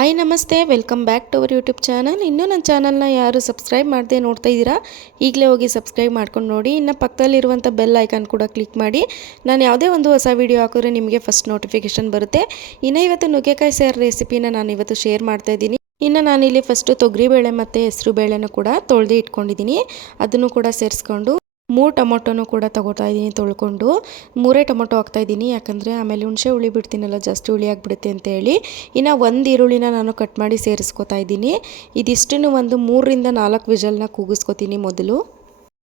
Hi ನಮಸ್ತೆ. Welcome back to our YouTube channel ಇನ್ನೂ ನನ್ನ ಚಾನಲ್ನ ಯಾರು ಸಬ್ಸ್ಕ್ರೈಬ್ ಮಾಡದೆ ನೋಡ್ತಾ ಇದ್ದೀರಾ, ಈಗಲೇ ಹೋಗಿ ಸಬ್ಸ್ಕ್ರೈಬ್ ಮಾಡ್ಕೊಂಡು ನೋಡಿ. ಇನ್ನು ಪಕ್ಕದಲ್ಲಿರುವಂಥ ಬೆಲ್ ಐಕಾನ್ ಕೂಡ ಕ್ಲಿಕ್ ಮಾಡಿ. ನಾನು ಯಾವುದೇ ಒಂದು ಹೊಸ ವೀಡಿಯೋ ಹಾಕಿದ್ರೆ ನಿಮಗೆ ಫಸ್ಟ್ ನೋಟಿಫಿಕೇಶನ್ ಬರುತ್ತೆ. ಇನ್ನು ಇವತ್ತು ನುಗ್ಗೆಕಾಯಿ ಸೇರ್ ರೆಸಿಪಿನ ನಾನು ಇವತ್ತು ಶೇರ್ ಮಾಡ್ತಾ ಇದ್ದೀನಿ. ಇನ್ನು ನಾನಿಲ್ಲಿ ಫಸ್ಟು ತೊಗರಿಬೇಳೆ ಮತ್ತು ಹೆಸರು ಬೇಳೆನೂ ಕೂಡ ತೊಳೆದು ಇಟ್ಕೊಂಡಿದ್ದೀನಿ. ಅದನ್ನು ಕೂಡ ಸೇರಿಸ್ಕೊಂಡು ಮೂರು ಟೊಮೊಟೊನೂ ಕೂಡ ತಗೋತಾ ಇದ್ದೀನಿ ತೊಳ್ಕೊಂಡು. ಮೂರೇ ಟೊಮೊಟೊ ಹಾಕ್ತಾ ಇದ್ದೀನಿ ಯಾಕಂದರೆ ಆಮೇಲೆ ಹುಣಸೆ ಹುಳಿ ಬಿಡ್ತೀನಲ್ಲ ಜಾಸ್ತಿ ಹುಳಿ ಆಗಿಬಿಡುತ್ತೆ ಅಂತೇಳಿ ಇನ್ನು ಒಂದು ಈರುಳ್ಳಿನ ನಾನು ಕಟ್ ಮಾಡಿ ಸೇರಿಸ್ಕೊತಾ ಇದ್ದೀನಿ ಇದಿಷ್ಟನ್ನು ಒಂದು ಮೂರರಿಂದ ನಾಲ್ಕು ವಿಜಲ್ನ ಕೂಗಿಸ್ಕೊತೀನಿ ಮೊದಲು.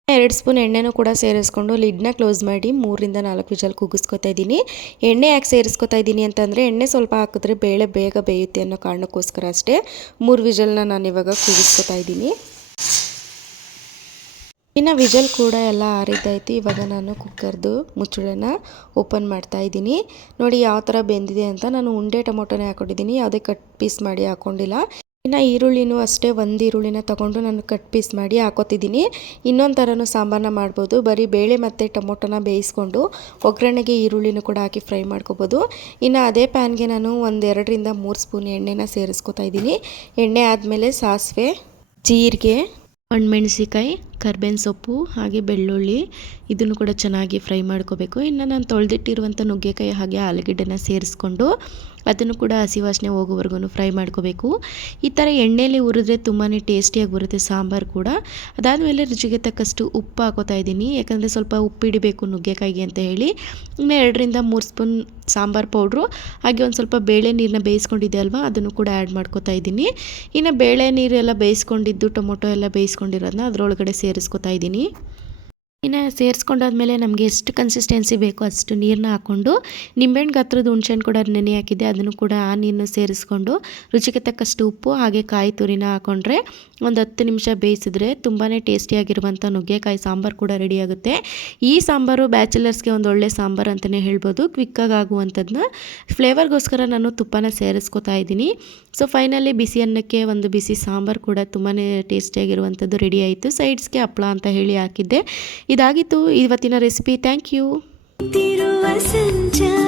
ಎರಡು ಸ್ಪೂನ್ ಎಣ್ಣೆನೂ ಕೂಡ ಸೇರಿಸ್ಕೊಂಡು ಲಿಡ್ನ ಕ್ಲೋಸ್ ಮಾಡಿ ಮೂರರಿಂದ ನಾಲ್ಕು ವಿಜಲ್ ಕೂಗಿಸ್ಕೊತಾ ಇದ್ದೀನಿ ಎಣ್ಣೆ ಯಾಕೆ ಸೇರಿಸ್ಕೊತಾ ಇದ್ದೀನಿ ಅಂತಂದರೆ, ಎಣ್ಣೆ ಸ್ವಲ್ಪ ಹಾಕಿದ್ರೆ ಬೇಳೆ ಬೇಗ ಬೇಯುತ್ತೆ ಅನ್ನೋ ಕಾರಣಕ್ಕೋಸ್ಕರ ಅಷ್ಟೇ. ಮೂರು ವಿಜಲ್ನ ನಾನು ಇವಾಗ ಕೂಗಿಸ್ಕೊತಾ ಇದ್ದೀನಿ ಇನ್ನು ವಿಜಲ್ ಕೂಡ ಎಲ್ಲ ಆರಿದ್ದೈತಿ. ಇವಾಗ ನಾನು ಕುಕ್ಕರ್ದು ಮುಚ್ಚಳನ ಓಪನ್ ಮಾಡ್ತಾ ಇದ್ದೀನಿ. ನೋಡಿ ಯಾವ ಥರ ಬೆಂದಿದೆ ಅಂತ ನಾನು ಉಂಡೆ ಟೊಮೊಟೊನೇ ಹಾಕೊಂಡಿದ್ದೀನಿ. ಯಾವುದೇ ಕಟ್ ಪೀಸ್ ಮಾಡಿ ಹಾಕೊಂಡಿಲ್ಲ. ಇನ್ನು ಈರುಳ್ಳಿನೂ ಅಷ್ಟೇ ಒಂದು ಈರುಳ್ಳಿನ ತೊಗೊಂಡು ನಾನು ಕಟ್ ಪೀಸ್ ಮಾಡಿ ಹಾಕೋತಿದ್ದೀನಿ. ಇನ್ನೊಂದು ಥರನೂ ಸಾಂಬಾರನ್ನ ಮಾಡ್ಬೋದು. ಬರೀ ಬೇಳೆ ಮತ್ತು ಟೊಮೊಟೊನ ಬೇಯಿಸ್ಕೊಂಡು ಒಗ್ಗರಣೆಗೆ ಈರುಳ್ಳಿನೂ ಕೂಡ ಹಾಕಿ ಫ್ರೈ ಮಾಡ್ಕೋಬೋದು. ಇನ್ನು ಅದೇ ಪ್ಯಾನ್ಗೆ ನಾನು ಒಂದು ಎರಡರಿಂದ ಮೂರು ಸ್ಪೂನ್ ಎಣ್ಣೆನ ಸೇರಿಸ್ಕೊತಾ ಇದ್ದೀನಿ. ಎಣ್ಣೆ ಆದಮೇಲೆ ಸಾಸಿವೆ, ಜೀರಿಗೆ ಒಣಮೆಣ್ಸಿಕಾಯಿ ಕರ್ಬೇವಿನ ಸೊಪ್ಪು ಹಾಗೆ ಬೆಳ್ಳುಳ್ಳಿ, ಇದನ್ನು ಕೂಡ ಚೆನ್ನಾಗಿ ಫ್ರೈ ಮಾಡ್ಕೋಬೇಕು. ಇನ್ನು ನಾನು ತೊಳೆದಿಟ್ಟಿರುವಂಥ ನುಗ್ಗೆಕಾಯಿ ಹಾಗೆ ಆಲೂಗೆಡ್ಡೆನ ಸೇರಿಸ್ಕೊಂಡು ಅದನ್ನು ಕೂಡ ಹಸಿ ವಾಸನೆ ಹೋಗೋವರೆಗೂ ಫ್ರೈ ಮಾಡ್ಕೋಬೇಕು. ಈ ಥರ ಎಣ್ಣೆಯಲ್ಲಿ ಹುರಿದ್ರೆ ತುಂಬಾ ಟೇಸ್ಟಿಯಾಗಿ ಬರುತ್ತೆ ಸಾಂಬಾರು ಕೂಡ. ಅದಾದಮೇಲೆ ರುಚಿಗೆ ತಕ್ಕಷ್ಟು ಉಪ್ಪು ಹಾಕೋತಾ ಇದ್ದೀನಿ. ಯಾಕಂದರೆ ಸ್ವಲ್ಪ ಉಪ್ಪಿಡಬೇಕು ನುಗ್ಗೆಕಾಯಿಗೆ ಅಂತ ಹೇಳಿ. ಇನ್ನು ಎರಡರಿಂದ ಮೂರು ಸ್ಪೂನ್ ಸಾಂಬಾರು ಪೌಡ್ರು, ಹಾಗೆ ಒಂದು ಸ್ವಲ್ಪ ಬೇಳೆ ನೀರನ್ನ ಬೇಯಿಸ್ಕೊಂಡಿದ್ದೆ ಅಲ್ವಾ, ಅದನ್ನು ಕೂಡ ಆ್ಯಡ್ ಮಾಡ್ಕೋತಾ ಇದ್ದೀನಿ. ಇನ್ನು ಬೇಳೆ ನೀರೆಲ್ಲ ಬೇಯಿಸ್ಕೊಂಡಿದ್ದು, ಟೊಮೊಟೊ ಎಲ್ಲ ಬೇಯಿಸ್ಕೊಂಡಿರೋದನ್ನ ಅದರೊಳಗಡೆ ಸೇರಿಸ್ಕೊತಾ ಇದ್ದೀನಿ. ಇನ್ನು ಸೇರಿಸ್ಕೊಂಡಾದ್ಮೇಲೆ ನಮಗೆ ಎಷ್ಟು ಕನ್ಸಿಸ್ಟೆನ್ಸಿ ಬೇಕೋ ಅಷ್ಟು ನೀರನ್ನ ಹಾಕ್ಕೊಂಡು ನಿಂಬೆಹಣ್ಣು ಗಾತ್ರದ ಹುಣ್ಸೆಹಣ್ಣು ಕೂಡ ನೆನೆ ಹಾಕಿದ್ದೆ, ಅದನ್ನು ಕೂಡ ಆ ನೀರನ್ನ ಸೇರಿಸ್ಕೊಂಡು ರುಚಿಗೆ ತಕ್ಕಷ್ಟು ಉಪ್ಪು ಹಾಗೆ ಕಾಯಿ ತುರಿನ ಹಾಕ್ಕೊಂಡ್ರೆ ಒಂದು ಹತ್ತು ನಿಮಿಷ ಬೇಯಿಸಿದ್ರೆ ತುಂಬಾ ಟೇಸ್ಟಿಯಾಗಿರುವಂಥ ನುಗ್ಗೆಕಾಯಿ ಸಾಂಬಾರು ಕೂಡ ರೆಡಿಯಾಗುತ್ತೆ ಈ ಸಾಂಬಾರು ಬ್ಯಾಚುಲರ್ಸ್ಗೆ ಒಂದು ಒಳ್ಳೆ ಸಾಂಬಾರು ಅಂತಲೇ ಹೇಳ್ಬೋದು ಕ್ವಿಕ್ಕಾಗಿ ಆಗುವಂಥದ್ದನ್ನ ಫ್ಲೇವರ್ಗೋಸ್ಕರ ನಾನು ತುಪ್ಪನ ಸೇರಿಸ್ಕೊತಾ ಇದ್ದೀನಿ. ಸೊ ಫೈನಲಿ ಬಿಸಿ ಅನ್ನಕ್ಕೆ ಒಂದು ಬಿಸಿ ಸಾಂಬಾರು ಕೂಡ ತುಂಬಾ ಟೇಸ್ಟಿಯಾಗಿರುವಂಥದ್ದು ರೆಡಿ ಆಯಿತು. ಸೈಡ್ಸ್ಗೆ ಹಪ್ಪಳ ಅಂತ ಹೇಳಿ ಹಾಕಿದ್ದೆ. ಇದಾಗಿತ್ತು ಇವತ್ತಿನ ರೆಸಿಪಿ. Thank you. ಸಂಚಾರ.